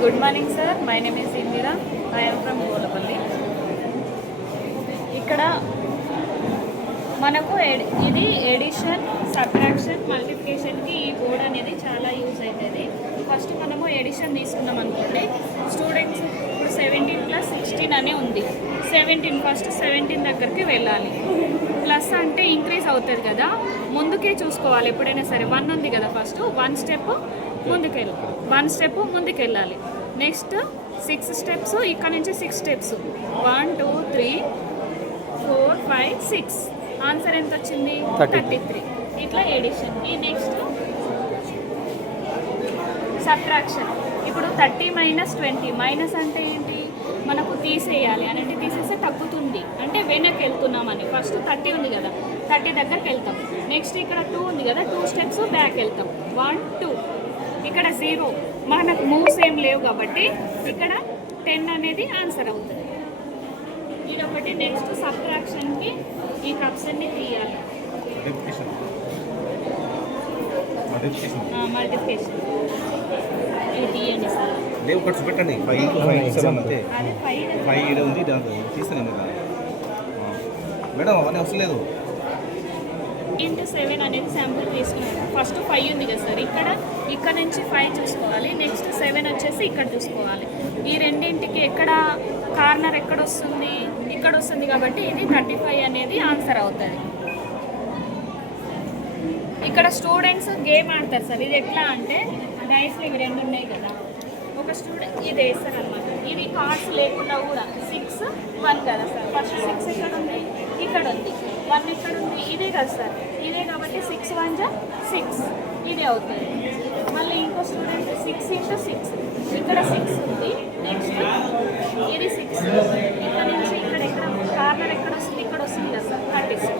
Good morning, sir. My name is Indira. I am from Golapalli. ఇక్కడ మనకు ఇది edition, subtraction, మల్టిప్లికేషన్కి ఈ board అనేది చాలా యూజ్ అవుతుంది. ఫస్ట్ మనము ఎడిషన్ తీసుకున్నాం అనుకోండి. స్టూడెంట్స్ ఇప్పుడు 17 + 16 అనే ఉంది. 17 ఫస్ట్ 17 దగ్గరికి వెళ్ళాలి. ప్లస్ అంటే ఇంక్రీజ్ అవుతుంది కదా, ముందుకే చూసుకోవాలి ఎప్పుడైనా సరే. 1 ఉంది కదా, ఫస్ట్ 1 స్టెప్ ముందుకెళ్ళాలి. నెక్స్ట్ 6 స్టెప్స్, ఇక్కడ నుంచి 6 స్టెప్స్ 1 2 3 4 5 6. ఆన్సర్ ఎంత వచ్చింది? 33. ఇట్లా ఎడిషన్. ఈ నెక్స్ట్ సబ్ట్రాక్షన్. ఇప్పుడు 30 - 20. మైనస్ అంటే ఏంటి? మనకు తీసేయాలి అని, అంటే తీసేస్తే తగ్గుతుంది అంటే వెనక్కి వెళ్తున్నామని. ఫస్ట్ 30 ఉంది కదా, 30 దగ్గరికి వెళ్తాం. నెక్స్ట్ ఇక్కడ 2 ఉంది కదా, 2 స్టెప్స్ బ్యాక్ వెళ్తాం. 1 2. ఇక్కడ 0, మనకు మూవ్స్ ఏం లేవు కాబట్టి ఇక్కడ 10 అనేది ఆన్సర్ అవుతుంది. ఇదొకటి. నెక్స్ట్ సబ్ట్రాక్షన్కి ఈ కప్స్ అన్ని తీయాలి. మల్టిప్లికేషన్ ఇది తీయండి సార్. లేవు ఖర్చు పెట్టండి. 5 అంతే. 5 ఉంది, తీస్తాను మేడం. అవన్నీ వస్తలేదు. 7 అనేది శాంపుల్ తీసుకున్నాను. ఫస్ట్ 5 ఉంది కదా సార్, ఇక్కడ నుంచి 5 చూసుకోవాలి. నెక్స్ట్ 7 వచ్చేసి ఇక్కడ చూసుకోవాలి. ఈ రెండింటికి ఎక్కడ కార్నర్ ఎక్కడ వస్తుంది? ఇక్కడ వస్తుంది కాబట్టి ఇది 35 అనేది ఆన్సర్ అవుతుంది. ఇక్కడ స్టూడెంట్స్ గేమ్ ఆడతారు సార్. ఇది ఎట్లా అంటే డైస్లో ఇవి 2 ఉన్నాయి కదా, ఒక స్టూడెంట్ ఇది వేస్తారు అనమాట. ఇది కార్డ్స్ లేకుండా కూడా 6 1 కదా సార్. ఫస్ట్ 6 ఎక్కడ ఉంది? ఇక్కడ ఉంది. 1 ఇక్కడ ఉంది. ఇదే కదా సార్, ఇదే కాబట్టి 6 1 6 ఇదే అవుతుంది. మళ్ళీ ఇంకో స్టూడెంట్ 6 × 6, ఇక్కడ 6 ఉంది. నెక్స్ట్ ఇది 6, ఇక్కడ నుంచి ఇక్కడ కార్నర్ ఎక్కడ వస్తుంది? ఇక్కడ వస్తుంది కదా సార్, 36.